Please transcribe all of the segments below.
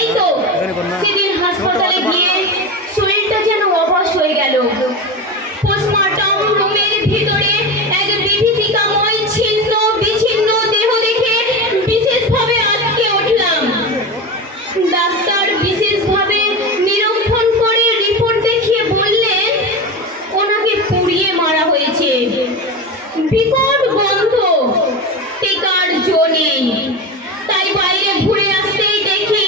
এই তো সেদিন হাসপাতালে গিয়ে শরীরটা যেন অবশ হয়ে গেল। পোস্টমর্টম রুমের ভিতরে এক বিভীষিকাময় ছিন্ন বিচ্ছিন্ন দেহ দেখে বিশেষভাবে আটকে উঠলাম। ডাক্তার বিশেষভাবে নিরীক্ষণ করে রিপোর্ট দেখিয়ে বললেন ওনাকে পুড়িয়ে মারা হয়েছে। বিকট গন্ধ, টেকার জো নেই। তাই বাইরে ঘুরে আসতেই দেখি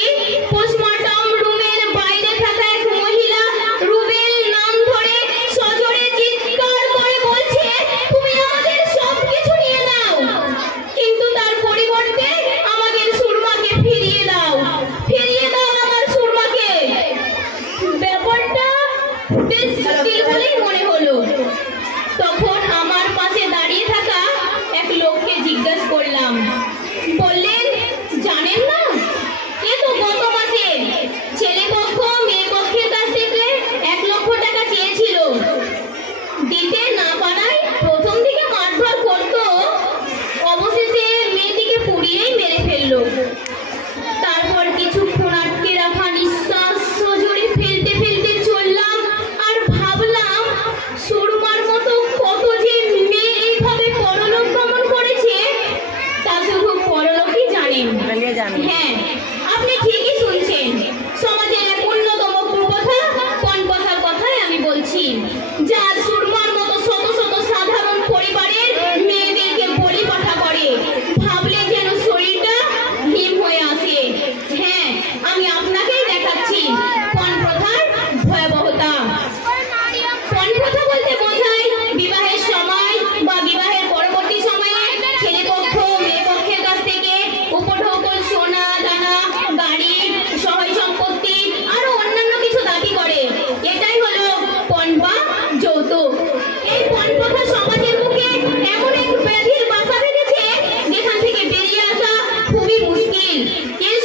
পোস্টমর্টম রুমের বাইরে থাকা এক মহিলা রুবেল নাম ধরে সজোরে চিৎকার করে বলছে, তুমি আমাদের সবকিছু নিয়ে নাও, কিন্তু তার পরিবর্তে আমাদের সুরমাকে ফিরিয়ে দাও, ফিরিয়ে দাও আমার সুরমাকে। ব্যাপারটা বেশ জটিল বলেই মনে হলো। তখন আমার পাশে দাঁড়িয়ে থাকা এক লোককে জিজ্ঞাসা করলাম। বললেন, জানেন না, এ তো গত মাসে ছেলে পক্ষ মেয়ে পক্ষের কাছ থেকে 1 লক্ষ টাকা চেয়েছিল। দিতে না পারায় প্রথম দিকে মারধর করতো, অবশেষে মেয়েটিকে পুড়িয়েই মেরে ফেললো। তারপর কিছুক্ষণ আটকে রাখা নিঃশ্বাস সজোরে ফেলতে ফেলতে চললাম আর ভাবলাম সুরমার মতো কত যে মেয়ে এইভাবে পরলোক গমন করেছে তা শুধু পরলোকই জানেন। হ্যাঁ, আপনি ঠিকই শুনছেন। সমাজের এক অন্যতম কুপ্রথা পণপ্রথার কথাই আমি বলছি, যা সুরমার মতো শত শত সাধারণ পরিবারের মেয়েদেরকে বলি পাঠা করে। ভাবলে যেন শরীরটা হিম হয়ে আসে। হ্যাঁ, আমি আপনাকেই দেখাচ্ছি পণপ্রথার ভয়াবহতা। পণপ্রথা বলতে বোঝায় বিবাহের সময় বা বিবাহের পরবর্তী সময়ে ছেলে পক্ষ মেয়ে পক্ষের কাছ থেকে উপঢৌকন সোনা দানা গাড়ি সহায় সম্পত্তি আরো অন্যান্য কিছু দাবি করে। এটাই হলো পণ বা যৌতুক। এই পণপ্রথা সমাজের বুকে এমন এক ব্যাধির বাসা বেঁধেছে যেখান থেকে বেরিয়ে আসা খুবই মুশকিল। এর